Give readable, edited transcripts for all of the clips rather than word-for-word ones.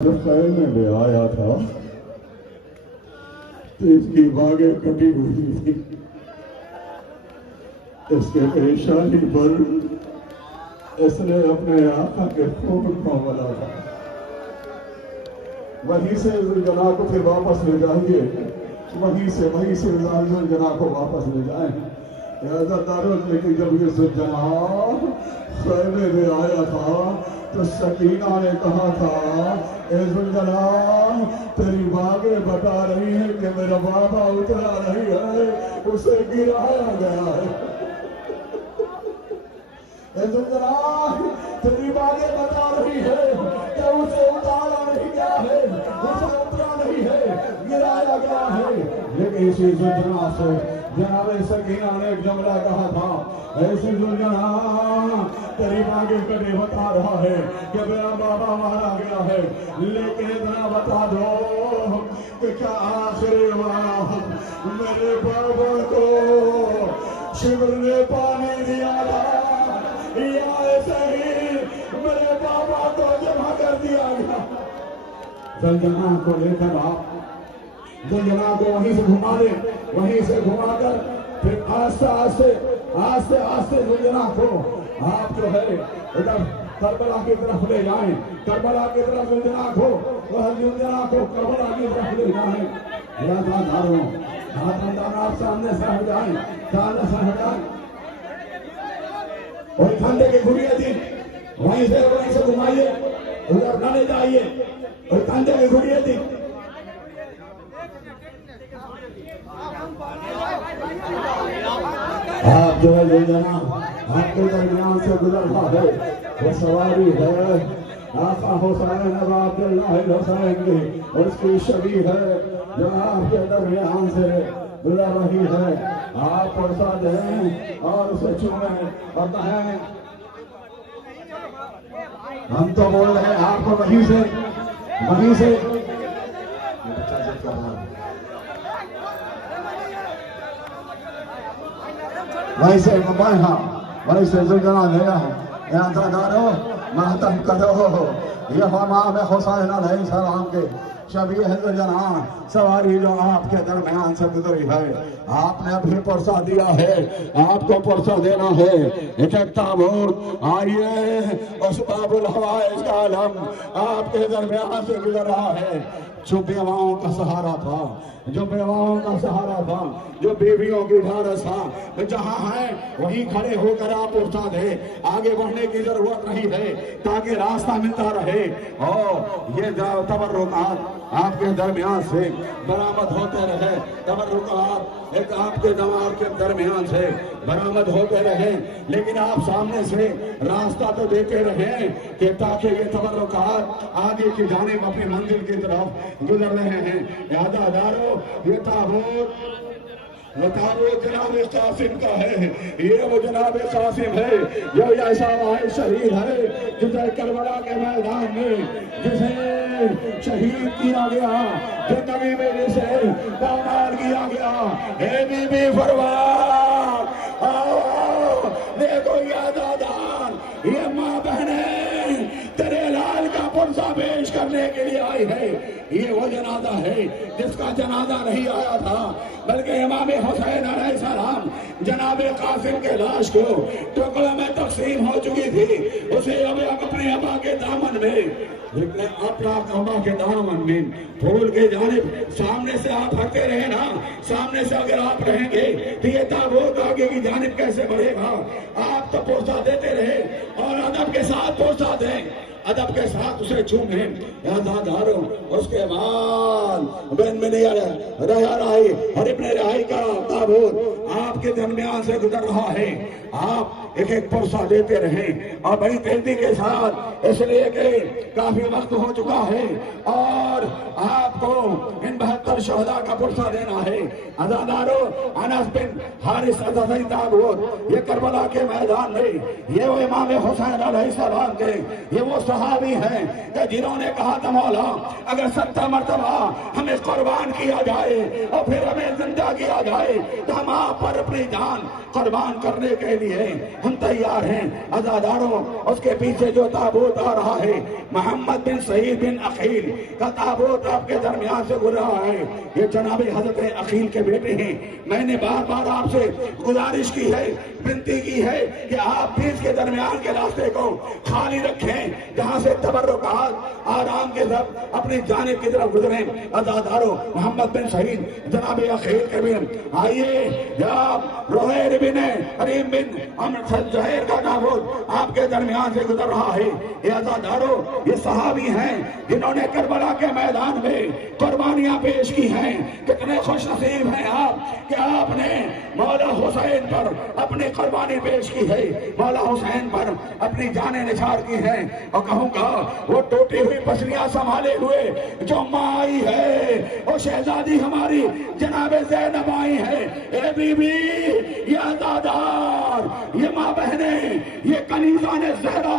جب خیمے میں آیا تھا تو اس کی باغیں کٹی ہوئی تھی، اس کے پریشانی پر اس نے اپنے آقا کے خون کو ملا تھا۔ وہیں سے ذوالجلال کو پھر واپس لے جائیے، وہیں سے ذوالجلال کو واپس لے جائیں۔ لیکن جب یہ ذوالجلال خیمے میں آیا تھا تو سکینہ نے کہا تھا، اے ذوالجلال تیری باغیں بتا رہی ہیں کہ میرا بابا اترا نہیں ہے، اسے گرایا گیا ہے۔ اے ذوالجلال تیری باغیں بتا رہی ہے کہ اسے اتارا نہیں گیا ہے، اسے اترا نہیں ہے، گرایا گیا ہے۔ لیکن اسی ذوالجلال سے جناب سکینہ نے ایک جملہ کہا تھا، ایسے ذوالجلال تیری باغیں کٹے بتا رہا ہے کہ میرا بابا مارا گیا ہے، لیکن اتنا بتا دو کہ کیا آخری وقت میرے بابا کو شبر نے پانی دیا تھا یا ایسے ہی میرے بابا کو جمع کر دیا گیا؟ ذوالجلال کو لے کر آپ ذوالجلال کو وہیں سے گھما دے، وہیں سے گھما کر پھر آہستہ آہستہ ذوالجلال کو آپ جو ہے ادھر کربلا کی طرف لے جائیں، کربلا کی طرف ذوالجلال کو کربلا کی طرف لے جائیں۔ آپ سامنے سے ہٹ جائیں، سامنے سے ہٹ جائیں۔ اور کھانے کی گھڑیاں تھی، وہیں سے گھمائیے، ادھر نہ لے جائیے، اور کھانے کی گھڑیاں تھی۔ آپ جو ہے ذوالجلال آپ کے درمیان سے گزر رہا ہے، وہ سواری ہے آقا حسین ابا عبداللہ الحسین کی، اور اس کی شبیہ ہے جو آپ کے درمیان سے گزر رہی ہے۔ آپ پرسا دیں اور اسے چومیں اور کہیں، ہم تو بول رہے ہیں آپ کو وہیں سے وہیں سے وہیں سے ذوالجلال گیا ہے، یہاں دارو ماتم کرو، یہ امام حسین علیہ السلام کے شبیہ ہے ذوالجلال، سواری جو آپ کے درمیان سے گزری ہے۔ آپ نے ابھی پرسا دیا ہے، آپ کو پرسا دینا ہے۔ ایک تابوت آئیے، اس باب الحوائج کا عالم آپ کے درمیان سے گزر رہا ہے، جو بیواؤں کا سہارا تھا، جو بیواؤں کا سہارا تھا، جو بیویوں کی ڈھارس تھا، جہاں ہے وہیں کھڑے ہو کر آپ پرسا دے۔ آگے بڑھنے کی ضرورت نہیں ہے تاکہ راستہ ملتا رہے، اور یہ تبرکات آپ کے درمیان سے برآمد ہوتے رہے، تبرکات ایک آپ کے دماغ کے درمیان سے برآمد ہوتے رہے، لیکن آپ سامنے سے راستہ تو دیتے رہے کہ تاکہ یہ تبرکات آگے کی جانب اپنی منزل کی طرف گزر رہے ہیں۔ یادگارو یہ تابوت جناب قاسم کا ہے، یہ وہ جناب قاسم ہے جو ایسا واحد شہید ہے جسے کربلا کے میدان میں جسے شہید کیا گیا، جو نبی میں جسے پامال کیا گیا۔ اے بی بی فرمان، آؤ دیکھو یادگار، یہ ماں بہنیں تیرے لال کا پرسا پیش کرنے کے لیے آئی ہے۔ یہ وہ جنازہ ہے جس کا جنازہ نہیں آیا تھا، بلکہ امام حسین علیہ السلام جناب قاسم کے لاش کو ٹکڑوں میں تقسیم ہو چکی تھی، اسے اب اپنے ابا کے دامن میں، لیکن اپنا ابا کے دامن میں پھول کے جانب سامنے سے آپ ہٹتے رہے نا، سامنے سے اگر آپ رہیں گے تو یہ تابوت آگے کی جانب کیسے بڑھے گا؟ آپ تو پوچھا دیتے رہے، اور ادب کے ساتھ پوچھا دیں، ادب کے ساتھ اسے چومیں۔ یادگارو اس کے بعد بین میں نہیں رہائی اور ابن رہائی کا تابوت آپ کے درمیان سے گزر رہا ہے۔ آپ ایک ایک پرسا دیتے رہیں، اور بڑی تیزی کے ساتھ، اس لیے کہ کافی وقت ہو چکا ہے، اور آپ کو ان 72 پر شہداء کا پرسہ دینا ہے۔ عزادارو انس بن حارث عزدی تابوت یہ کربلا کے میدان میں یہ وہ امام حسین علیہ السلام کے یہ وہ صحابی ہیں کہ جنہوں نے کہا تھا مولا اگر 70 مرتبہ ہمیں قربان کیا جائے اور پھر ہمیں زندہ کیا جائے تو ہم آپ پر اپنی جان قربان کرنے کے لیے ہم تیار ہیں۔ عزاداروں اس کے پیچھے جو تابوت آ رہا ہے محمد بن سعید بن عقیل کا تابوت آپ کے درمیان سے گزر رہا ہے۔ یہ جناب حضرت عقیل کے بیٹے ہیں۔ میں نے بار بار آپ سے گزارش کی ہے، بنتی کی ہے کہ آپ بھی اس کے درمیان کے راستے کو خالی رکھیں جہاں سے تبرکات آرام کے ساتھ اپنی جانب کی طرف گزریں۔ عزاداروں محمد بن سعید جناب عقیل کے بھی آئیے جب روحیر بن حریم بن عمر زہیر کا تابوت آپ کے درمیان سے گزر رہا ہے۔ یہ عزاداروں یہ صحابی ہیں جنہوں نے کربلا کے میدان میں قربانیاں پیش کی ہیں۔ کتنے خوش نصیب ہیں آپ کہ آپ نے مولا حسین پر اپنی قربانی پیش کی ہے، مولا حسین پر اپنی جانیں نثار کی ہیں۔ اور کہوں گا وہ ٹوٹی ہوئی پسلیاں سنبھالے ہوئے جو ماں آئی ہے وہ شہزادی ہماری جناب زینب آئی ہے۔ اے بی بی یہ عزادار یہ ماں بہنیں یہ کنیزان زہرا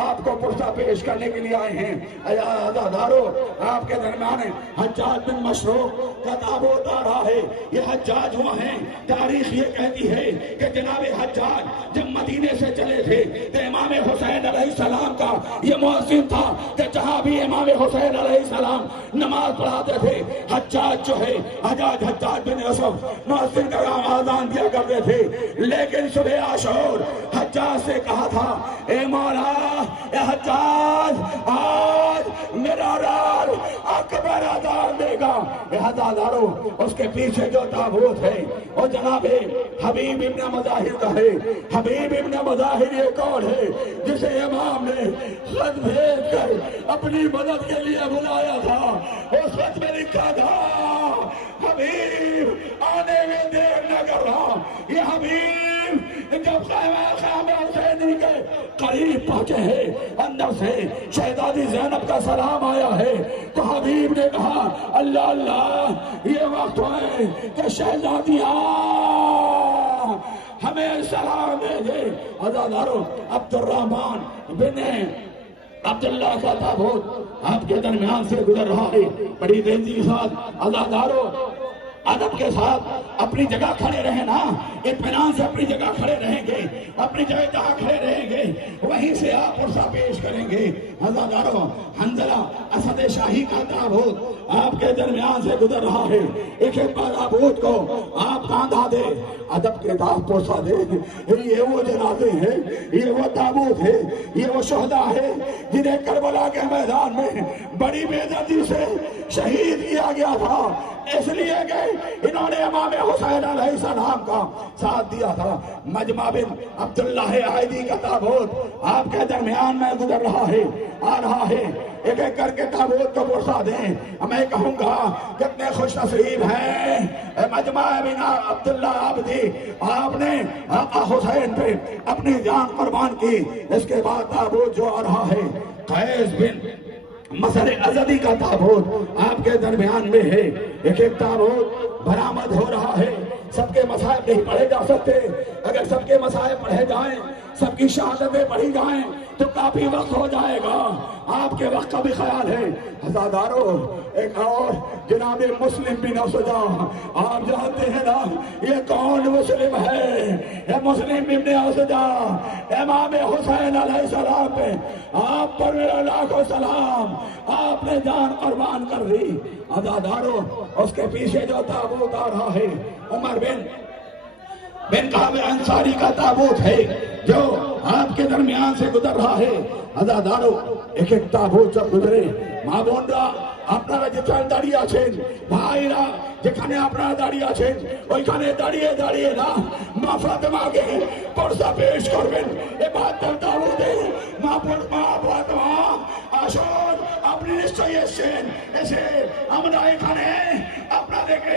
آپ کو پرسہ پیش کرنے کے لیے آئے ہیں۔ عزادارو آپ کے درمیان حجاج بن مشروق کا تابوت آ رہا ہے۔ یہ حجاج ہوا ہیں، تاریخ یہ کہتی ہے کہ جناب حجاج جب مدینے سے چلے تھے تو امام حسین علیہ السلام کا یہ مؤذن تھا کہ جہاں بھی امام حسین علیہ السلام نماز پڑھاتے تھے حجاج جو ہے حجاج بن یوسف مؤذن کا کام آذان دیا کرتے تھے۔ لیکن صبح عاشور حجاج سے کہا تھا اے مولا اے حجاج آج میرا رال اکبر آزان دے گا۔ اے عزادارو اس کے پیچھے جو تابوت ہے وہ جناب حبیب ابن مظاہر کا ہے۔ حبیب ابن مظاہر یہ کون ہے جسے امام نے خط بھیج کر اپنی مدد کے لیے بلایا تھا۔ اس خط میں لکھا تھا حبیب آنے میں دیر نہ کرنا۔ یہ حبیب جب خیمہ حسینی کے قریب پہنچے ہیں اندر سے شہزادی زینب کا سلام آیا ہے تو حبیب نے کہا اللہ اللہ یہ وقت ہے کہ شہزادیاں ہمیں سلام دے دے۔ عزادارو عبد الرحمن بن عبداللہ کا تابوت آپ کے درمیان سے گزر رہا ہے۔ بڑی تیزی کے ساتھ عزادارو ادب کے ساتھ اپنی جگہ کھڑے رہیں نا، اطمینان سے اپنی جگہ کھڑے رہیں گے، اپنی جگہ جہاں کھڑے رہیں گے وہیں سے آپ پرسہ پیش کریں گے۔ عزادارو حنظلہ اسد شاہی کا تابوت آپ کے درمیان سے گزر رہا ہے۔ ایک ایک بار تابوت کو آپ کاندھا دے ادب کے ساتھ پرسہ دے۔ یہ وہ جنازے ہیں، یہ وہ تابوت ہے، یہ وہ شہداء ہے جنہیں کربلا کے میدان میں بڑی بے دردی سے شہید کیا گیا تھا، اس لیے کہ انہوں نے امام حسین علیہ السلام کا ساتھ دیا تھا۔ مجمع بن عبداللہ عائدی کا تابوت آپ کے درمیان میں گزر رہا ہے، آ رہا ہے۔ ایک ایک کر کے تابوت کو پرسہ دیں۔ میں کہوں گا کتنے خوش نصیب ہیں مجمع بن عبداللہ عابدی، آپ نے آقا حسین پہ اپنی جان قربان کی۔ اس کے بعد تابوت جو آ رہا ہے قیس بن مسر ازدی کا تابوت آپ کے درمیان میں ہے۔ ایک ایک تابوت برآمد ہو رہا ہے۔ سب کے مصائب نہیں پڑھے جا سکتے، اگر سب کے مصائب پڑھے جائیں سب کی شہادتیں پڑھی جائیں تو کافی وقت ہو جائے گا۔ آپ کے وقت کا بھی خیال ہے۔ عزادارو ایک اور جناب مسلم بن اسجا، آپ جانتے ہیں نا یہ کون مسلم ہے؟ یہ مسلم بن اسجا امام حسین علیہ السلام پہ آپ پر میرا لاکھوں سلام، آپ نے جان قربان کر دی۔ عزادارو اس کے پیچھے جو تابوت آ رہا ہے عمر بن کعب انصاری کا تابوت ہے جو آپ کے درمیان سے گزر رہا ہے۔ عزادارو ایک ایک تابوت جب گزرے মা বোনরা আপনারা যেখানে দাঁড়িয়ে আছেন, ভাইরা যেখানে আপনারা দাঁড়িয়ে আছেন ওইখানে দাঁড়িয়ে দাঁড়িয়ে না মা ফাতেমাকে পরশা পেশ করবেন। এবার তাবুতে মা ফাতেমা আসুন, আপনি নিশ্চয়ই এসেছেন, এসে আমরা এখানে আপনাদেরকে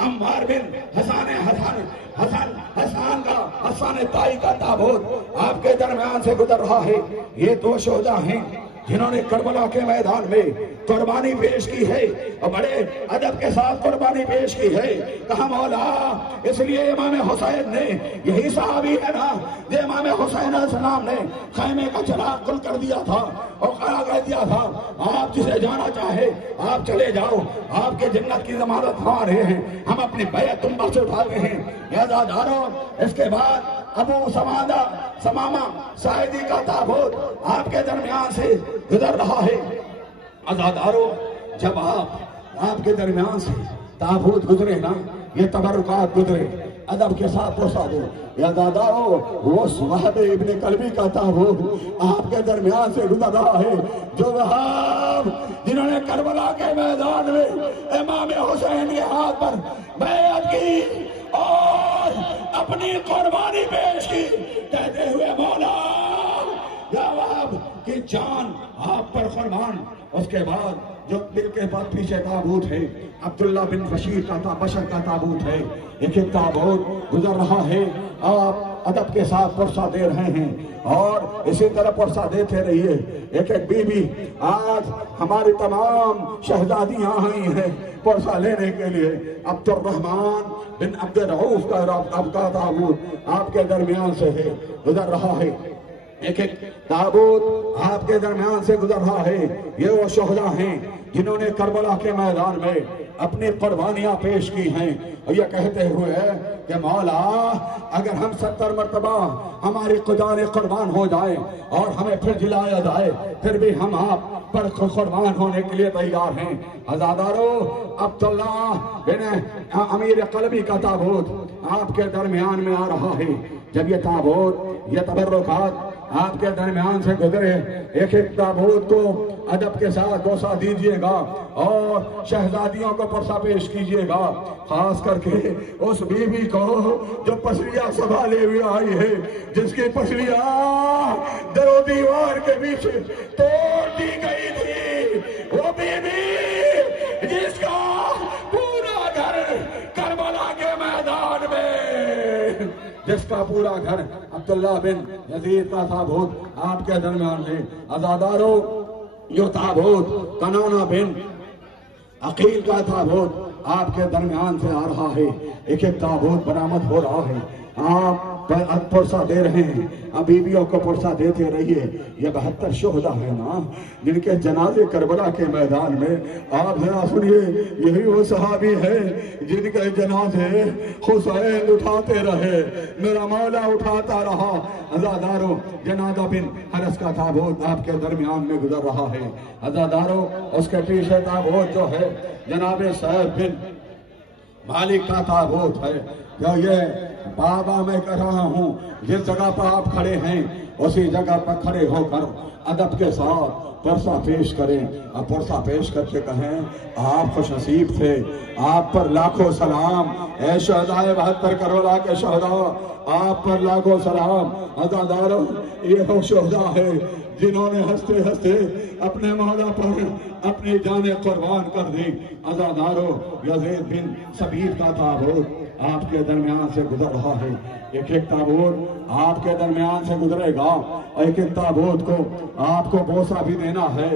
عمار بن حسان تائی کا تابوت آپ کے درمیان سے گزر رہا ہے۔ یہ دو شہداء ہیں جنہوں نے کربلا کے میدان میں قربانی پیش کی ہے اور بڑے ادب کے ساتھ قربانی پیش کی ہے۔ کہا مولا اس لیے امام حسین نے، یہی صحابی ہے نا جو امام حسین علیہ السلام نے خیمے کا چراغ کھل کر دیا تھا اور کھڑا کر دیا تھا، آپ جسے جانا چاہے آپ چلے جاؤ، آپ کے جنت کی ضمانت ہم رہے ہیں، ہم اپنی بیعت تم پر سے اٹھا رہے ہیں۔ عزادارو اس کے بعد ابو سمامہ ساعدی کا تابوت آپ کے درمیان سے گزر رہا ہے۔ عزادارو جب آپ کے درمیان سے تابوت گزرے نا، یہ تبرکات گزرے، ادب کے ساتھ پوچھا دو عزادارو وہ صحاب ابن کلبی کا تابوت آپ کے درمیان سے گزر رہا ہے، جو وہاب جنہوں نے کربلا کے میدان میں امام حسین کے ہاتھ پر بیعت کی اور اپنی قربانی پیش کی، کہتے ہوئے مولا یا وہاب کی جان آپ پر قربان۔ اس کے بعد جو دل کے بعد پیچھے تابوت ہے عبداللہ بن بشیر کا تابوت ہے، ایک تابوت گزر رہا ہے، آپ ادب کے ساتھ پرسہ دے رہے ہیں اور اسی طرح پرسہ دیتے رہیے۔ ایک ایک بی بی آج ہماری تمام شہزادیاں آئی ہیں پرسہ لینے کے لیے۔ عبد الرحمن بن عبد الرؤف کا تابوت آپ کے درمیان سے ہے گزر رہا ہے، ایک ایک تابوت آپ کے درمیان سے گزر رہا ہے۔ یہ وہ شہداء ہیں جنہوں نے کربلا کے میدان میں اپنی قربانیاں پیش کی ہیں، اور یہ کہتے ہوئے کہ مولا اگر ہم 70 مرتبہ ہماری جانیں قربان ہو جائے اور ہمیں پھر جلایا جائے پھر بھی ہم آپ پر قربان ہونے کے لیے تیار ہیں۔ عزادارو عبداللہ بن امیر قلبی کا تابوت آپ کے درمیان میں آ رہا ہے۔ جب یہ تابوت یہ تبرکات آپ کے درمیان سے گزرے، ایک ایک تابوت کو ادب کے ساتھ بوسہ دیجئے گا اور شہزادیوں کو پرسہ پیش کیجئے گا، خاص کر کے اس بیوی کو جو پسلیاں سنبھالے ہوئے آئی ہے، جس کی پسلیاں در و دیوار کے بیچ توڑ دی گئی تھی، وہ بیوی جس کا پورا گھر کربلا کے میدان میں، جس کا پورا گھر عبداللہ بن یزید کا تابوت آپ کے درمیان ہے۔ عزادارو یہ تابوت کنانہ بن عقیل کا تابوت آپ کے درمیان سے آ رہا ہے، ایک ایک تابوت برآمد ہو رہا ہے، آپ پرسہ دے رہے ہیں، اب بیویوں کو پرسہ دیتے رہیے۔ یہ 72 شہداء ہیں نا جن کے جنازے کربلا کے میدان میں، آپ ذرا سنیے، یہی وہ صحابی ہے جن کے جنازے حسین اٹھاتے رہے، میرا مولا اٹھاتا رہا۔ عزادارو جنازہ بن حرس کا تابوت آپ کے درمیان میں گزر رہا ہے۔ عزادارو اس کے پیچھے تابوت جو ہے جناب سعید بن مالک کا تابوت ہے، جو یہ بابا میں کہہ رہا ہوں جس جگہ پر آپ کھڑے ہیں اسی جگہ پر کھڑے ہو کر ادب کے ساتھ پرسہ پیش کریں، اور پرسہ پیش کر کے کہیں آپ خوش نصیب تھے، آپ پر لاکھوں سلام، اے شہداء 72 کربلا کے شہداء، آپ پر لاکھوں سلام۔ عزادارو یہ وہ شہداء ہے جنہوں نے ہنستے ہنستے اپنے مولا پر اپنی جانیں قربان کر دی۔ عزادارو یزید بن سبیر کا تابوت آپ کے درمیان سے گزر رہا ہے، ایک ایک تابوت آپ کے درمیان سے گزرے گا، ایک ایک تابوت کو آپ کو بوسہ بھی دینا ہے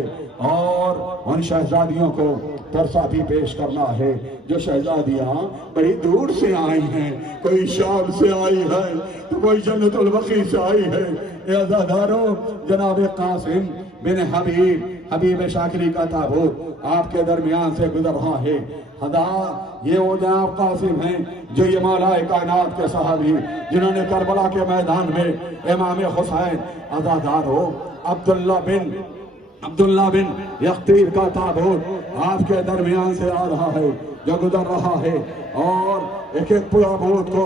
اور ان شہزادیوں کو پرسہ بھی پیش کرنا ہے جو شہزادیاں بڑی دور سے آئی ہیں، کوئی شام سے آئی ہے تو کوئی جنت البقیع سے آئی ہے۔ عزادارو جناب قاسم بن حبیب شاکری کا تابوت آپ کے درمیان سے گزر رہا ہے۔ خدا یہ وہ جناب قاسم ہیں جو یہ مولا کائنات کے صحابی جنہوں نے کربلا کے میدان میں امام حسین۔ عزادارو عبداللہ بن یقطیر کا تابوت آپ کے درمیان سے آ رہا ہے جو گزر رہا ہے، اور ایک ایک تابوت کو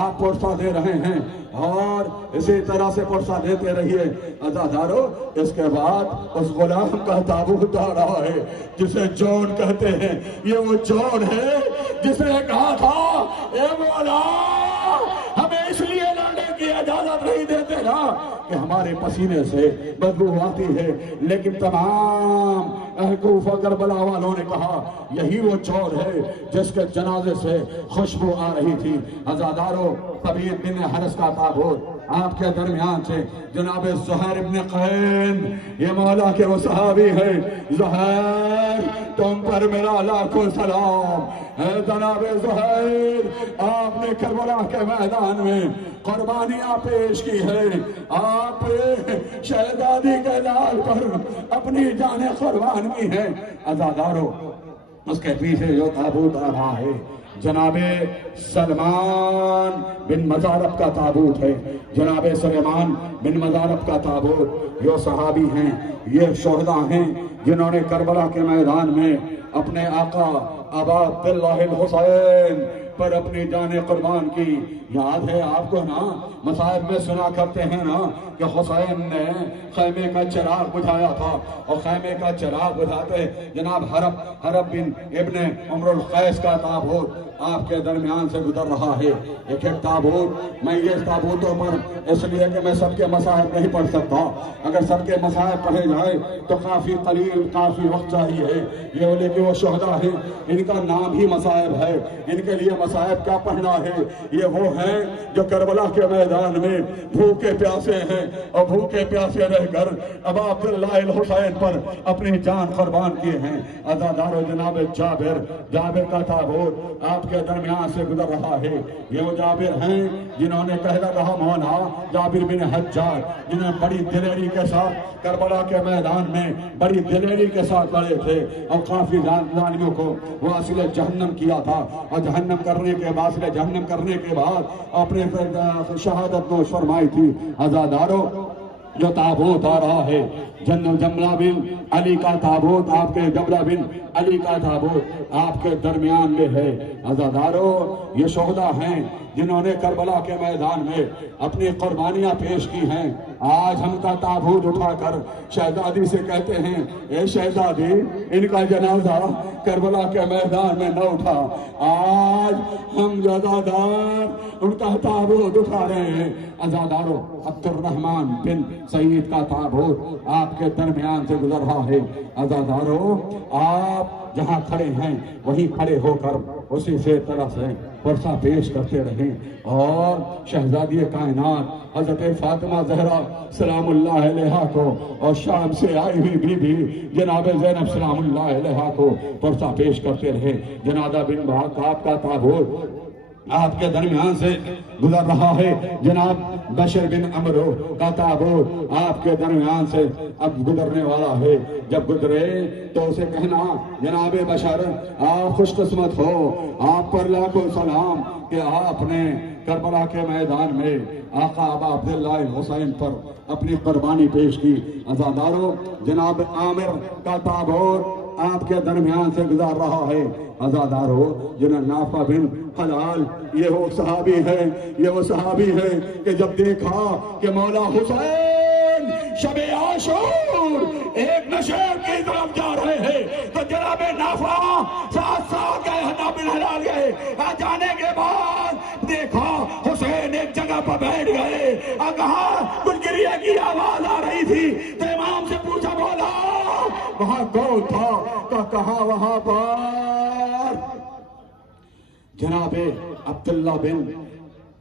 آپ پرسہ دے رہے ہیں اور اسی طرح سے پرسہ دیتے رہیے۔ عزادارو اس کے بعد اس غلام کا تابوت آ رہا ہے جسے جون کہتے ہیں، یہ وہ جون ہے جس نے کہا تھا اے مولا ہمیں اس لیے لڑنے کی اجازت نہیں دیتے نا کہ ہمارے پسینے سے بدبو آتی ہے. لیکن تمام اہل کوفہ کربلا والوں نے کہا یہی وہ چور ہے جس کے جنازے سے خوشبو آ رہی تھی. عزادارو طبیب بن حرس کا تابوت آپ کے درمیان سے جناب زہیر ابن قین، یہ مولا کے وہ صحابی ہے. زہیر تم پر میرا لاکھوں سلام. اے جناب زہیر، آپ نے کربلا کے میدان میں قربانیاں پیش کی ہے. آپ شہزادی کے لال پر اپنی جانیں قربان کی ہیں. عزادارو اس کے پیچھے جو تابوت آ رہا ہے جناب سلمان بن مزارب کا تابوت ہے. جناب سلیمان بن مزارب کا تابوت یہ صحابی ہیں، یہ شہداء ہیں جنہوں نے کربلا کے میدان میں اپنے آقا ابا عبداللہ الحسین پر اپنی جانیں قربان کی. یاد ہے آپ کو نا، مصائب میں سنا کرتے ہیں نا کہ حسین نے خیمے کا چراغ بجھایا تھا، اور خیمے کا چراغ بجھاتے جناب حرب بن ابن عمر القیس کا تابوت آپ کے درمیان سے گزر رہا ہے. ایک ایک تابوت، میں یہ تابوتوں پر اس لیے کہ میں سب کے مصائب نہیں پڑھ سکتا، اگر سب کے مصائب پڑھے جائے تو کافی وقت چاہیے. یہ بولے کہ وہ شہداء ہیں، ان کا نام ہی مصائب ہے، ان کے لیے مصائب کیا پڑھنا ہے. یہ وہ ہیں جو کربلا کے میدان میں بھوکے پیاسے ہیں، اور بھوکے پیاسے رہ کر ابا عبداللہ الحسین پر اپنی جان قربان کیے ہیں. عزادارو جناب جابر کا تابوت آپ کے درمیان سے گزر رہا ہے. یہ وہ جابر ہیں جنہوں نے پہلا کہا مولا جابر بن حجاج، جنہیں بڑی دلیری کے ساتھ کربلا کے میدان میں بڑی دلیری کے ساتھ لڑے تھے، اور کافی ظالموں کو وہ اصل جہنم کیا تھا، اور جہنم کرنے کے بعد اپنے شہادت نوش فرمائی تھی. عزادارو جو تابوت آ رہا ہے جملہ بن علی کا تابوت، آپ کے جملہ بن علی کا تابوت آپ کے درمیان میں ہے. عزادارو یہ شہداء ہیں جنہوں نے کربلا کے میدان میں اپنی قربانیاں پیش کی ہیں. آج ہم کا تابوت اٹھا کر شہزادی سے کہتے ہیں اے شہزادی، ان کا جنازہ کربلا کے میدان میں نہ اٹھا. آج ہم عزادار ان کا تابوت اٹھا رہے ہیں. عزادارو عبد الرحمن بن سعید کا تابوت آپ کے درمیان سے گزر رہا ہے. عزادارو آپ جہاں کھڑے ہیں وہیں کھڑے ہو کر اسی سے طرح سے پرسہ پیش کرتے رہیں. اور شہزادی کائنات حضرت فاطمہ زہرا سلام اللہ علیہا کو اور شام سے آئی ہوئی بیوی جناب زینب سلام اللہ علیہا کو پرسہ پیش کرتے رہے. جنادہ بن بھاکاب کا تابوت آپ کے درمیان سے گزر رہا ہے. جناب بشر بن عمرو کا تابوت آپ کے درمیان سے اب گزرنے والا ہے. جب گزرے تو اسے کہنا جناب بشر آپ خوش قسمت ہو، آپ پر لاکھوں سلام کہ آپ نے کربلا کے میدان میں آقا ابا عبداللہ حسین پر اپنی قربانی پیش کی. عزادارو جناب عامر کا تابوت آپ کے درمیان سے گزار رہا ہے. عزادارو جناب نافع بن حلال یہ وہ صحابی ہے کہ جب دیکھا کہ مولا حسین شب عاشور ایک نشیب کی طرف جا رہے ہیں تو جناب نافع ساتھ گئے، نافع بن حلال گئے. جانے کے بعد دیکھا حسین ایک جگہ پر بیٹھ گئے، کہاں گلگریہ کی آواز آ رہی تھی تو امام سے پوچھا مولا وہاں کون تھا؟ کہاں وہاں پر جناب عبداللہ بن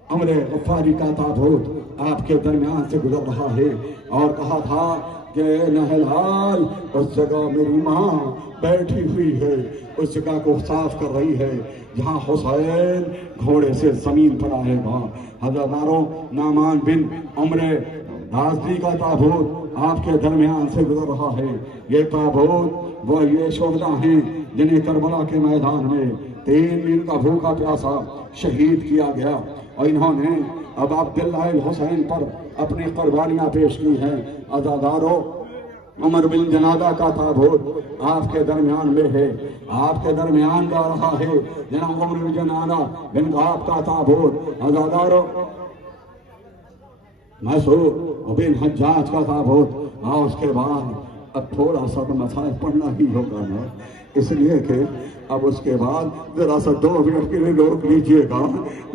عمر غفاری کا تابوت آپ کے درمیان سے گزر رہا ہے. اور کہا تھا کہ نہلال اس جگہ میری ماں بیٹھی ہوئی ہے، اس جگہ کو صاف کر رہی ہے جہاں حسین گھوڑے سے زمین پر آئے گا. حضرتاروں نعمان بن عمر غازی کا تابوت آپ کے درمیان سے گزر رہا ہے. یہ تابوت وہ یہ شہداء ہیں جنہیں کربلا کے میدان میں 3 دن کا بھوکا پیاسا شہید کیا گیا، اور انہوں نے اب عبداللہ الحسین پر اپنی قربانیاں پیش کی ہیں. عزادارو عمر بن جنادہ کا تابوت آپ کے درمیان میں ہے، آپ کے درمیان جا رہا ہے. جناب عمر بن جنادہ بن غاب کا تابوت. عزادارو مسعود بن حجاج کا تابوت. اور اس کے بعد اب تھوڑا سا تو مسائل پڑھنا ہی ہوگا نا. اس لیے کہ اب اس کے بعد ذرا سا 2 منٹ کے لیے روک لیجئے گا،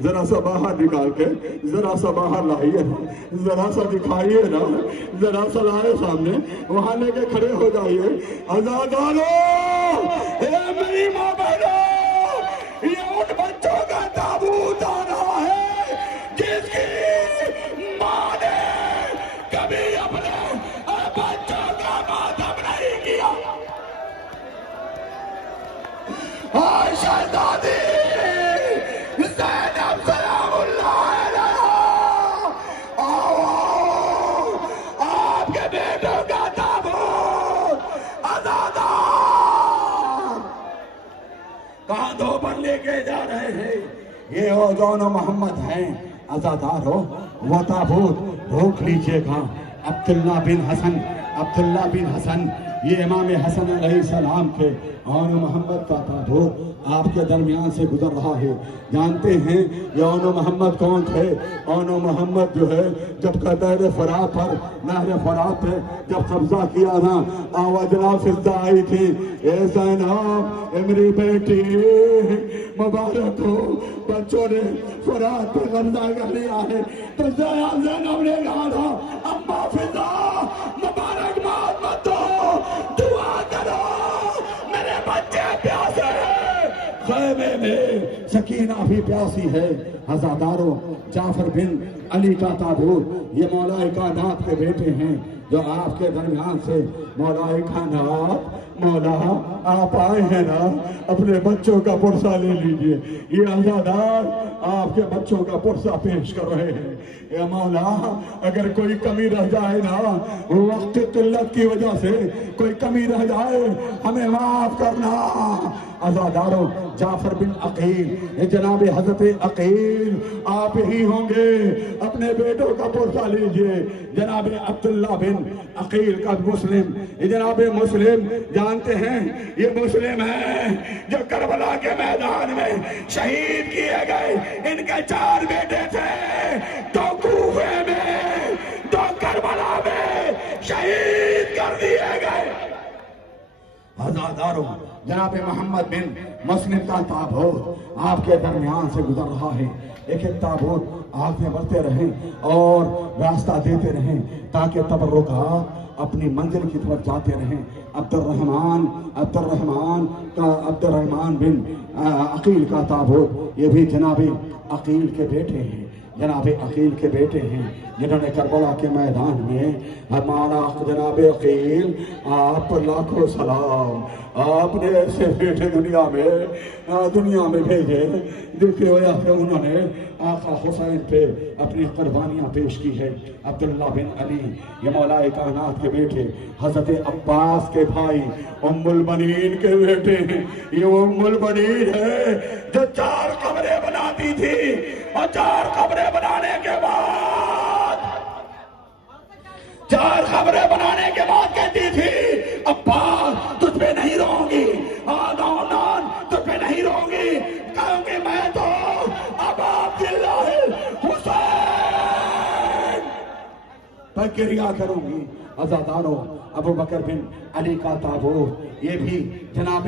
ذرا سا باہر نکال کے ذرا سا باہر لائیے، ذرا سا دکھائیے نا، ذرا سا لائے سامنے، وہاں لے کے کھڑے ہو جائیے۔ آزادانو، اے میری ماں بہنوں، یہ ان بچوں کا تابوت آ رہا ہے جس کی ماں نے کبھی اپنے بچوں کا ماتم نہیں کیا۔ شہزادی زینب سلام اللہ علیہ، آؤ، آپ کے بیٹوں کا تابوت آزادہ کاندھوں پر لے کے جا رہے ہیں۔ یہ وہ جون و محمد ہیں عزادار ہو، وہ تابوت روک لیجئے گا۔ عبداللہ بن حسن یہ امام حسن علیہ السلام کے اور محمد کا تابوت آپ کے درمیان سے گزر رہا ہے۔ جانتے ہیں یہ اون محمد کون تھے؟ اون محمد جو ہے جب قطر فرات پر، نہر فرات پہ جب قبضہ کیا نا، آوازنا فضا آئی تھی، اے زینب، اے میری بیٹی مبارک ہو، بچوں نے فرات پہ قبضہ کر لیا ہے۔ تو زینب نے کہا تھا، اماں فضا مبارک مت دو، دعا کرو، میرے بچے پیاسے ہیں، خیمے میں سکینہ بھی پیاسی ہے۔ عزادارو، جعفر بن علی کا تابوت یہ مولا کائنات کے بیٹے ہیں جو آپ کے درمیان سے مولا کائنات، مولا آپ آئے ہیں نا، اپنے بچوں کا پرسہ لے لیجئے۔ یہ عزادار آپ کے بچوں کا پرسہ پیش کر رہے ہیں۔ اے مولا، اگر کوئی کمی رہ جائے نا، وقت قلت کی وجہ سے کوئی کمی رہ جائے، ہمیں معاف کرنا۔ عزادارو، جعفر بن عقیل، یہ جناب حضرت عقیل آپ ہی ہوں گے، اپنے بیٹوں کا پرسہ لیجئے۔ جناب عبداللہ بن عقیل کا مسلم، یہ جناب مسلم، جانتے ہیں یہ مسلم ہیں جو کربلا کے میدان میں شہید کیے گئے۔ ان کے 4 بیٹے تھے، 2 کوفے میں، 2 کربلا میں شہید کر دیے گئے۔ عزادارو، جناب محمد بن مسلم کا تابوت آپ کے درمیان سے گزر رہا ہے۔ ایک تابوت آگے بڑھتے رہیں اور راستہ دیتے رہیں تاکہ تبرکات اپنی منزل کی طرف جاتے رہیں۔ عبد الرحمن بن عقیل کا تابوت یہ بھی جناب عقیل کے بیٹے ہیں، جناب عقیل کے بیٹے ہیں جنہوں نے کربلا کے میدان میں ہمارا جناب عقیل، آپ پر لاکھوں سلام، آپ نے ایسے بیٹے دنیا میں بھیجے دیکھے ہویا کہ انہوں نے آقا حسین پہ اپنی قربانیاں پیش کی ہے۔ عبداللہ بن علی یہ مولا کائنات کے بیٹے، حضرت عباس کے بھائی، ام البنین کے بیٹے ہیں۔ یہ ام البنین ہے جو 4 قبریں بناتی تھی اور 4 قبریں بنانے کے بعد 4 قبریں بنانے کے بعد کہتی تھی، عباس تجھ پہ نہیں رہوں گی، نان تجھ پہ نہیں رہوں گی، کیونکہ میں تو اب عبداللہ حسین پر کریا کروں گی۔ عزادارو، ابو بکر بن علی کا تابوت یہ بھی جناب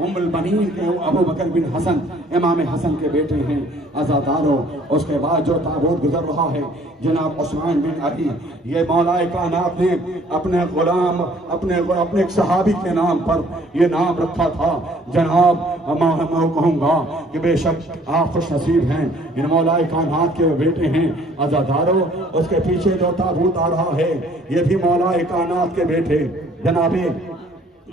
ام البنین کے ابو بکر بن حسن، امام حسن کے بیٹے ہیں۔ عزادارو، اس کے بعد جو تابوت گزر رہا ہے جناب عثمان بن علی، یہ مولا کائنات نے اپنے غلام، اپنے ایک صحابی کے نام پر یہ نام رکھا تھا۔ جناب میں کہوں گا کہ بے شک آپ خوش نصیب ہیں، ان مولا کائنات کے بیٹے ہیں۔ عزادارو، اس کے پیچھے جو تابوت آ رہا ہے یہ بھی مولا کائنات کے بیٹے جناب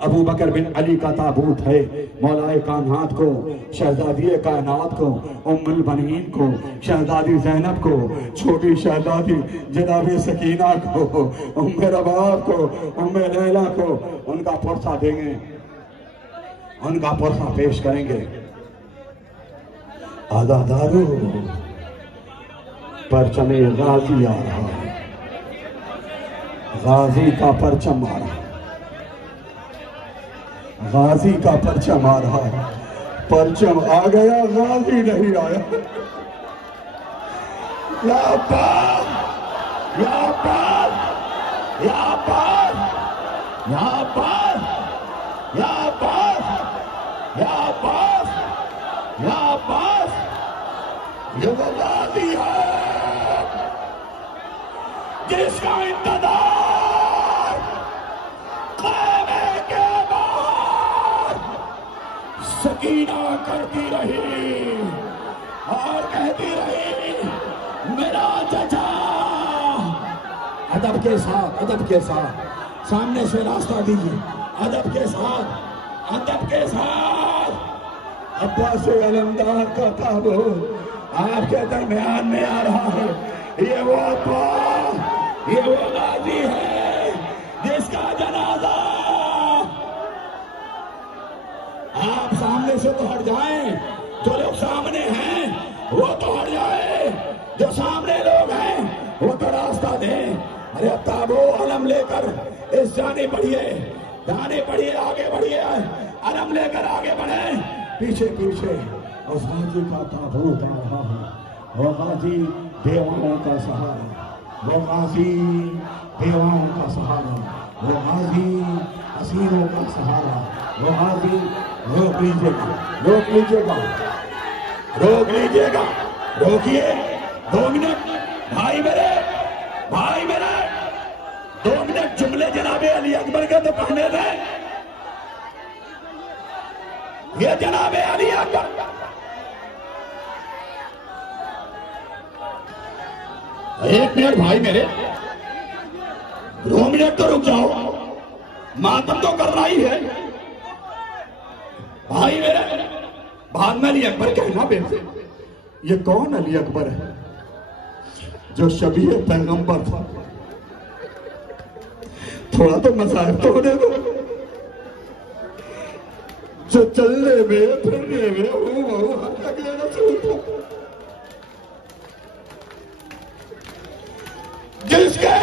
ابو بکر بن علی کا تابوت ہے۔ مولا کائنات کو، شہزادی کائنات کو، ام البنین کو، شہزادی زینب کو، چھوٹی شہزادی جناب سکینہ کو، ام رباب کو، ام لیلہ کو ان کا پرسہ دیں گے، ان کا پرسہ پیش کریں گے۔ عزادارو، پرچم غازی آ رہا ہے، غازی کا پرچم آ رہا ہے، غازی کا پرچم آ رہا ہے۔ پرچم آ گیا، غازی نہیں آیا۔ یا عباس، یا عباس، یا عباس، یا عباس، یا عباس، یا عباس، یا عباس، یہ وہ غازی ہے جس کا انتظار خیمے کے بعد سکینہ کرتی رہی اور کہتی رہی میرا چچا۔ ادب کے ساتھ، ادب کے ساتھ سامنے سے راستہ دیجیے، ادب کے ساتھ، ادب کے ساتھ۔ عباس علمدار کا تابوت آپ کے درمیان میں آ رہا ہے۔ یہ وہ عباس، یہ وہ غازی ہے جس کا جنازہ، آپ سامنے سے تو ہٹ جائیں، جو لوگ سامنے ہیں وہ تو ہٹ جائیں، جو سامنے لوگ ہیں وہ تو راستہ دیں۔ ارے اب تابو علم لے کر اس جانے بڑھیے، جانے بڑھیے، آگے بڑھیے، علم لے کر آگے بڑھیں۔ پیچھے پیچھے اس غازی کا تابوت آ رہا ہے، وہ غازی بیواؤں کا سہارا، وہ غازی بیواؤں کا سہارا، وہ غازی حسینوں کا سہارا، وہ غازی۔ روک لیجیے گا، روک لیجیے گا، روک لیجیے گا، روکیے 2 منٹ بھائی میرے، بھائی میرے 2 منٹ جملے جناب علی اکبر کے تو پڑھنے دیں۔ یہ جناب علی اکبر، ایک منٹ بھائی میرے، 2 منٹ تو رک جاؤ، ماتم تو کر رہی ہے بھائی میرے۔ بعد میں علی اکبر کہنا بیٹے، یہ کون علی اکبر ہے جو شبیہ پیغمبر تھا؟ تھوڑا تو مذاہب تو ہونے دو، جو چلنے میں پھرنے میں رسول تھا، جس کے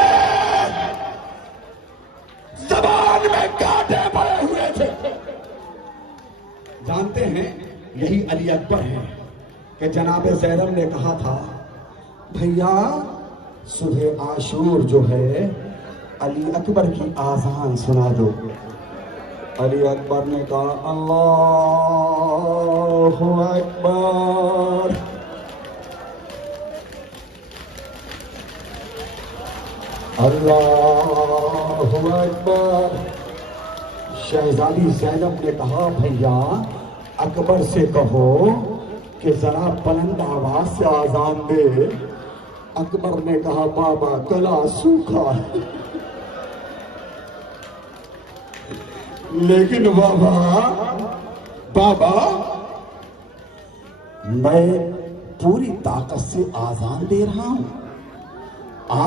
زبان میں کانٹے پڑے ہوئے تھے۔ جانتے ہیں یہی علی اکبر ہے کہ جناب زینب نے کہا تھا بھیا صبح عاشور جو ہے علی اکبر کی آذان سنا دو۔ علی اکبر نے کہا اللہ اکبر، اللہ اکبر۔ شہزادی زینب نے کہا بھیا اکبر سے کہو کہ ذرا بلند آواز سے آذان دے۔ اکبر نے کہا بابا گلا سوکھا ہے، لیکن بابا میں پوری طاقت سے آذان دے رہا ہوں،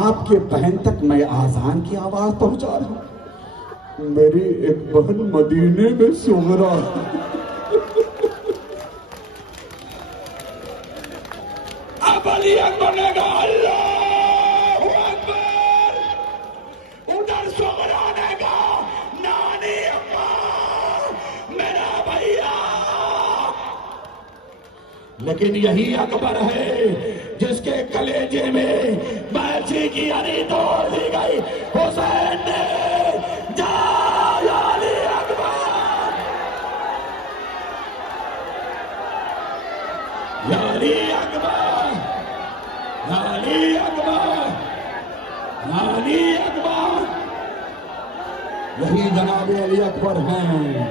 آپ کے بہن تک میں آذان کی آواز پہنچا رہا ہوں۔ میری ایک بہن مدینے میں سغرا ہے، اب علی اکبر نے کہا اللہ اکبر، ادھر سغرا نے کہا نانی اما میرا بھیا۔ لیکن یہی اکبر ہے جس کے کلیجے میں بیچی کی علی توڑ دی گئی۔ حسین نے جا علی اکبر، یا علی اکبر، یا علی اکبر، یا علی اکبر۔ یہی جناب علی اکبر ہیں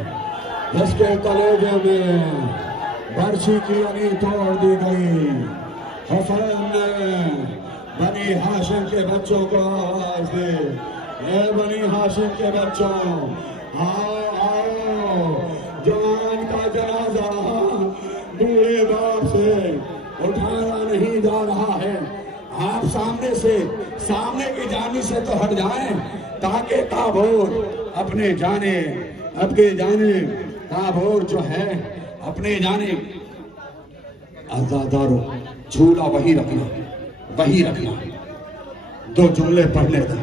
جس کے کلیجے میں برچھی کی علی توڑ دی گئی۔ حسین نے بنی ہاشم کے بچوں کو آواز دی، اے بنی ہاشم کے بچوں آؤ آؤ، جوان کا جنازہ بوڑھے باپ سے اٹھایا نہیں جا رہا ہے۔ آپ سامنے کی جانب سے تو ہٹ جائیں تاکہ تابوت اپنے جانب تابوت جو ہے اپنے جانب۔ عزادارو جھولا وہی رکھنا، وہی رکھنا، 2 جملے پڑھنے تھے،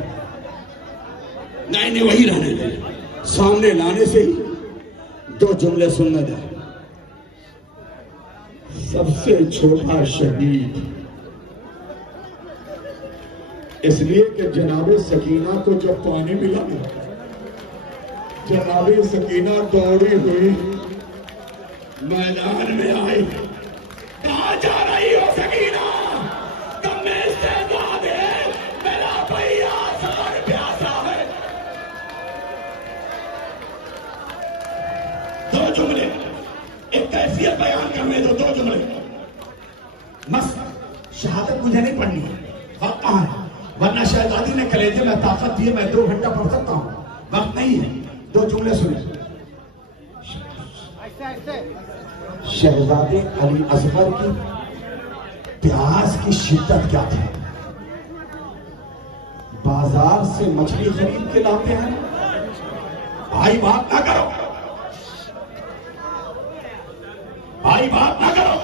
نہیں وہی رہنے دیں، سامنے لانے سے ہی 2 جملے سننے دیں۔ سب سے چھوٹا شہید، اس لیے کہ جناب سکینہ کو جب پانی ملا، جناب سکینہ دوڑی ہوئی میدان میں آئی. کہاں جا رہی ہو سکینہ؟ کم میں استعداد ہے میرا بھیا سار پیاسا ہے. دو جملے ایک کیفیت بیان کرنے دو جملے. بس شہادت مجھے نہیں پڑھنی ہے، وقت کہاں ہے؟ ورنہ شہزادی نے کلیجے میں طاقت دی ہے، میں 2 گھنٹہ پڑھ سکتا ہوں، وقت نہیں ہے. 2 جملے سنیں. شہزادے علی اصغر کی پیاس کی شدت کیا تھی؟ بازار سے مچھلی خرید کے لاتے ہیں. بھائی بات نہ کرو، بھائی بات نہ کرو.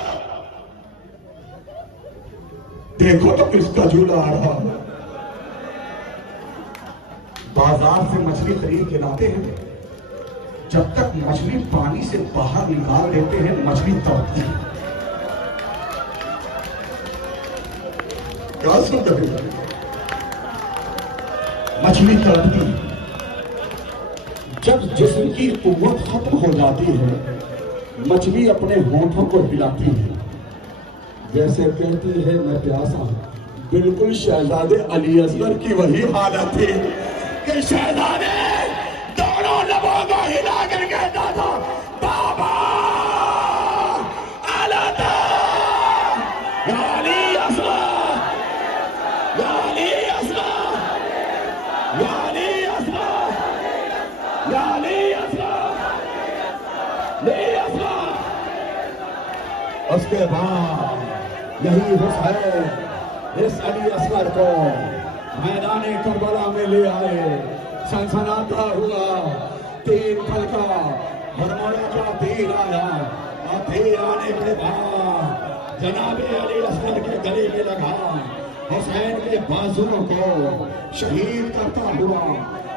دیکھو تو کس کا جھولا آ رہا. بازار سے مچھلی خرید کے لاتے ہیں، جب تک مچھلی پانی سے باہر نکال دیتے ہیں مچھلی تڑپتی ہے. کیا سن رہے ہیں؟ مچھلی تڑپتی ہے. جب جسم کی قوت ختم ہو جاتی ہے مچھلی اپنے ہونٹوں کو ہلاتی ہے، جیسے کہتی ہے میں پیاسا ہوں. بالکل شہزادے علی اصغر کی وہی حالت تھی کہ شہزادے دونوں لبوں کو ہلا کر کہتا تھا بابا آلتا یا علی اصغر، یا علی اصغر، یا علی اصغر، یا علی اصغر، علی اصغر. اس کے بعد یہی حسین اس علی اصغر کو میدان کربلا میں لے آئے. سنسناتا ہوا 3 پھل کا ہرمولا کا تیر آیا، اور تیر آنے کے بعد جناب علی اصغر کے گلے میں لگا. حسین کے بازوؤں کو شہید کرتا ہوا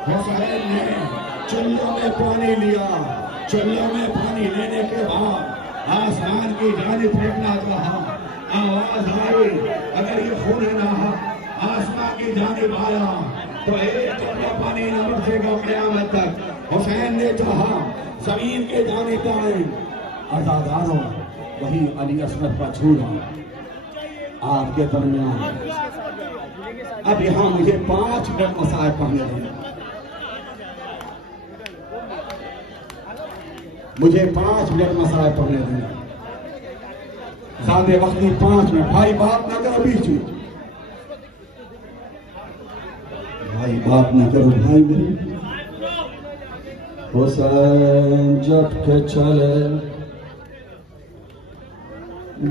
حسین نے چلوں میں پانی لیا. چلوں میں پانی لینے کے بعد آسمان کی جانب پھینکنا چاہا. آواز آئی اگر یہ خون نہ آسمان کی جانب آیا تو ایک چلو پانی نہ برسے گا قیامت تک. حسین نے چاہا زمین کے جانب آئے. عزاداروں وہی علی اصغر کا جھولا آپ کے درمیان. اب یہاں مجھے 5 منٹ مسائل پڑھنے دیں. مجھے 5 منٹ مسائل پڑھنے دیں. زیادہ وقت نہیں، 5 منٹ. بھائی بات نہ کرو بیچ میں، بھائی بات نہ کرو بھائی میرے. حسین جب کہ چلے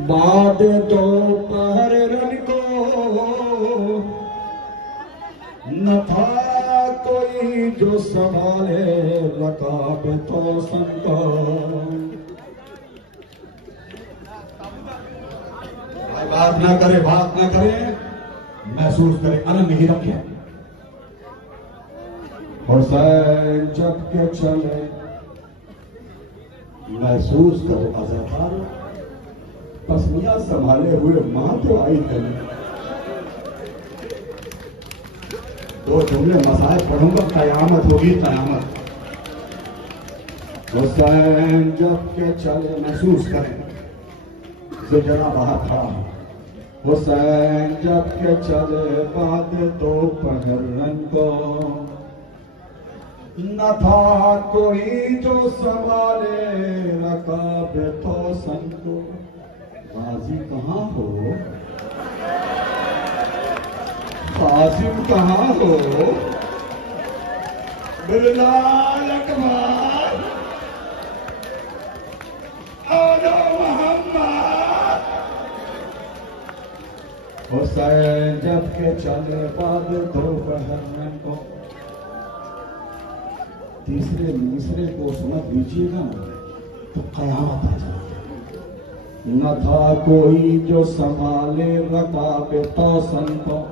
بعد دوپہر رن کو، نہ تھا کوئی جو سنبھالے رکاب توسن کو. بات نہ کرے، بات نہ کرے، محسوس کرے، الگ نہیں رکھے. حسین جب کے چلے محسوس کرو عزادار پسمیاں سنبھالے ہوئے ماں تو آئی کرے. 2 جملے مسائل پڑھوں گا، قیامت ہوگی قیامت. حسین جب کے چلے محسوس کریں، زجرہ باہر کھڑا ہے. حسین جب کے چلے بعد دوپہر رن کو، نہ تھا کوئی جو سنبھالے رکاب توسن کو. غازی کہاں ہو، قاسم کہاں ہو، بلال اکبر، اولو محمد. حسین جب کے چلے بعد دوپہر رن کو. تیسرے مصرے کو سمجھ لیجیے گا تو قیامت آ جائے. نہ تھا کوئی جو سنبھالے رکاب توسن کو.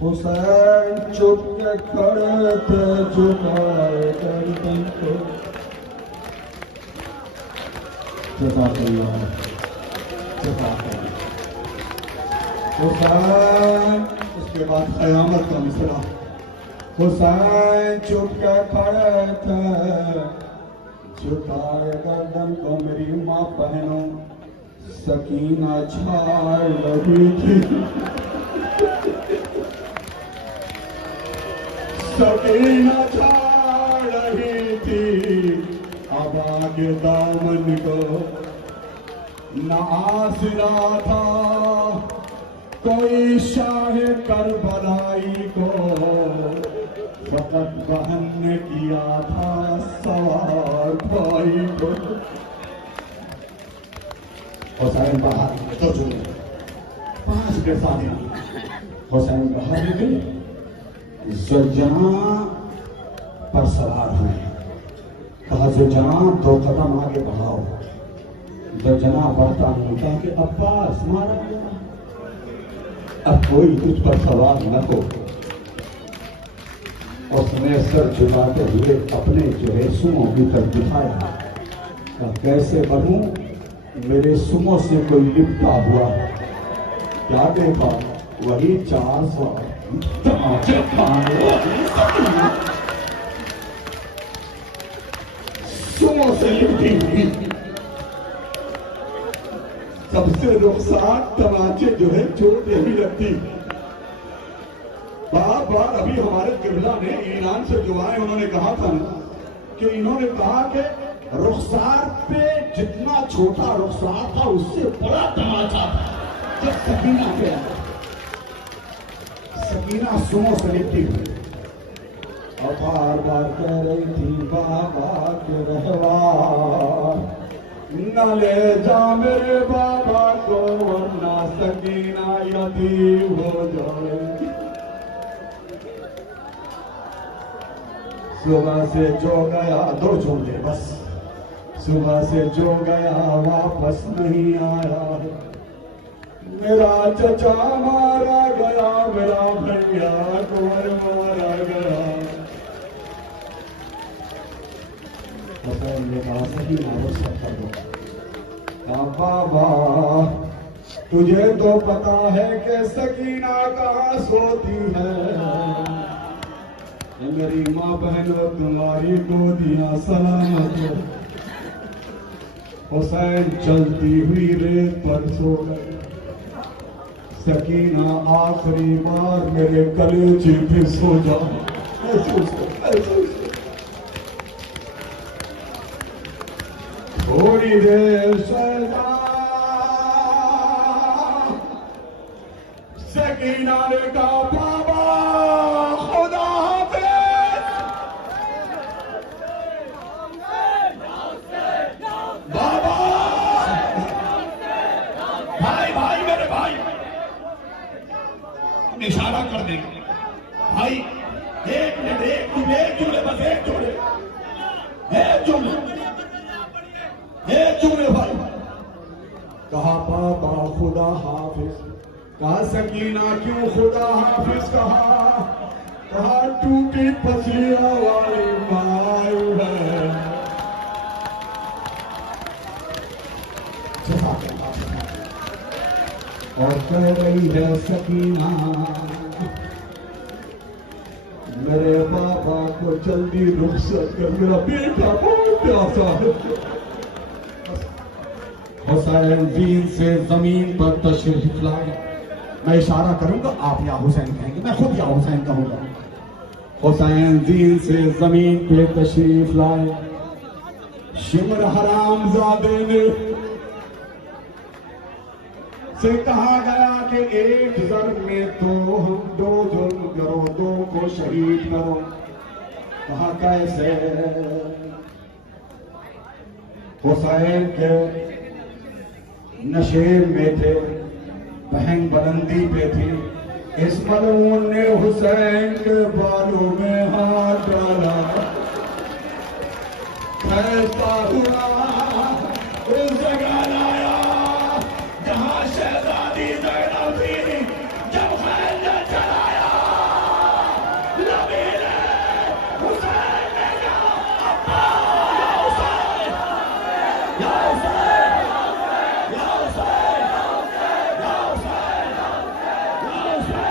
حسین چپ کے کھڑے تھے جھکائے گردن کو. جزاک اللہ، جزاک اللہ. حسین اس کے بعد قیامت کا مصرع. حسین چپ کے کھڑے تھے چھکائے گردن کو میری ماں بہنوں سکینہ چھاڑ رہی تھی، سکینہ چھاڑ رہی تھی، اب آگے دامن کو نہ آسرا تھا کوئی شاہ کربلائی کو، فقط بہن نے کیا تھا سوار بھائی کو۔ حسین باہر تو جو پانچ کے ساتھ حسین باہر نکلے، زوجہاں پر سوار ہوئے، کہا زوجہاں دو قدم آگے بڑھاؤ، زوجہاں بڑھتا ہوں کہا کہ عباس مارا گیا، اب کوئی تجھ پر سوار نہ ہو۔ اس نے سر جھکاتے ہوئے اپنے جو ہے سموں کی طرف دکھایا، کہا کیسے بڑھوں، میرے سموں سے کوئی لپٹا ہوا، کیا دیکھا، وہی 400 تماچے کھانے سموں سے لپٹی ہوئی، سب سے رخسار تماچے جو ہے چوٹ یہی لگتی۔ بار بار ابھی ہمارے قبلہ نے ایران سے جو آئے انہوں نے کہا تھا کہ انہوں نے کہا کہ رخسار پہ جتنا چھوٹا رخسار تھا اس سے بڑا تماچا تھا جب سکینہ پہ آیا۔ سکینہ سموں سے لپٹی ہوئی اور بار بار کہہ رہی تھی بابا کے رہوار نہ لے جا میرے بابا کو ورنہ سکینہ یتیم ہو جائے۔ صبح سے جو گیا، دو جملے بس، صبح سے جو گیا واپس نہیں آیا، میرا چچا مارا گیا، میرا بھیا کنور مارا گیا۔ حسین نے کہا سکینہ رخصت کر دو، کہا بابا تجھے تو پتا ہے کہ سکینہ کہاں سوتی ہے، میری ماں بہن و تمہاری گودیاں سلامت ہو۔ حسین چلتی ہوئی ریت پر سو گئے، سکینہ آخری بار میرے کلیجے پہ سو جا، تھوڑی دیر سیدا سکینہ نے کہا بابا خدا اشارہ کر دیں گے بھائی، ایک منٹ، ایک جملے بس، ایک جملے بھائی۔ کہا بابا خدا حافظ، کہا سکینہ کیوں خدا حافظ کہا، کہا ٹوٹی پسلیاں والی ماں ہے۔ اور کہہ رہی ہے سکینہ میرے بابا کو جلدی رخصت کر، میرا بیٹا بہت پیاسا ہے۔ حسین دین سے زمین پر تشریف لائے، میں اشارہ کروں گا آپ یا حسین کہیں گے، میں خود یا حسین کہوں گا۔ حسین دین سے زمین پہ تشریف لائے، شمر حرام زادے نے سے کہا گیا کہ ایک ضرب میں تو ہم دو ظلم کرو، دو کو شہید کرو۔ کہا کیسے؟ حسین کے نشیب میں تھے، بہن بلندی پہ تھی، اس ملعون نے حسین کے بالوں میں ہاتھ ڈالا، کھیلتا ہوا اس جگہ لایا جہاں شہزادی زینب تھی، جب خیل نے چلایا نبی نے حسین نے کہا عباس، یا حسین، یا حسین، یا حسین، یا حسین، یا حسین، یا حسین،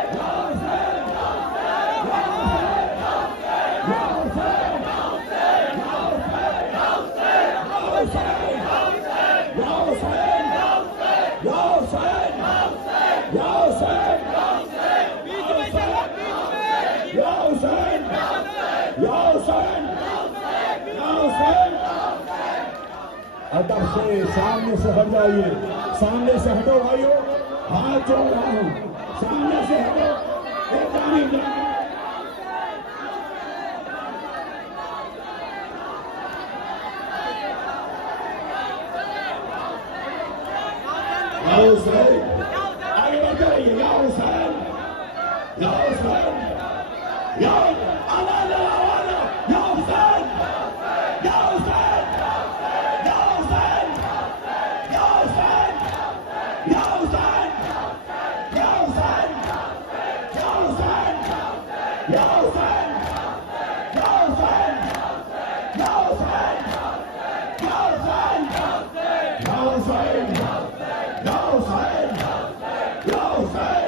یا حسین، یا حسین، یا حسین، یا حسین، ادب سے سامنے سے ہٹ جائیے, سامنے سے ہٹو بھائیو, ہاتھ جوڑ رہا ہوں, سامنے سے ہٹو. آگے بڑھ جائیے, یا حسین, یا حسین, یا آواز آواز, یا حسین, یا حسین, یا حسین, یا حسین, یا حسین, یا حسین, یا حسین, یا حسین, یا حسین, یا حسین, یا حسین, یا حسین, یا حسین, یا حسین.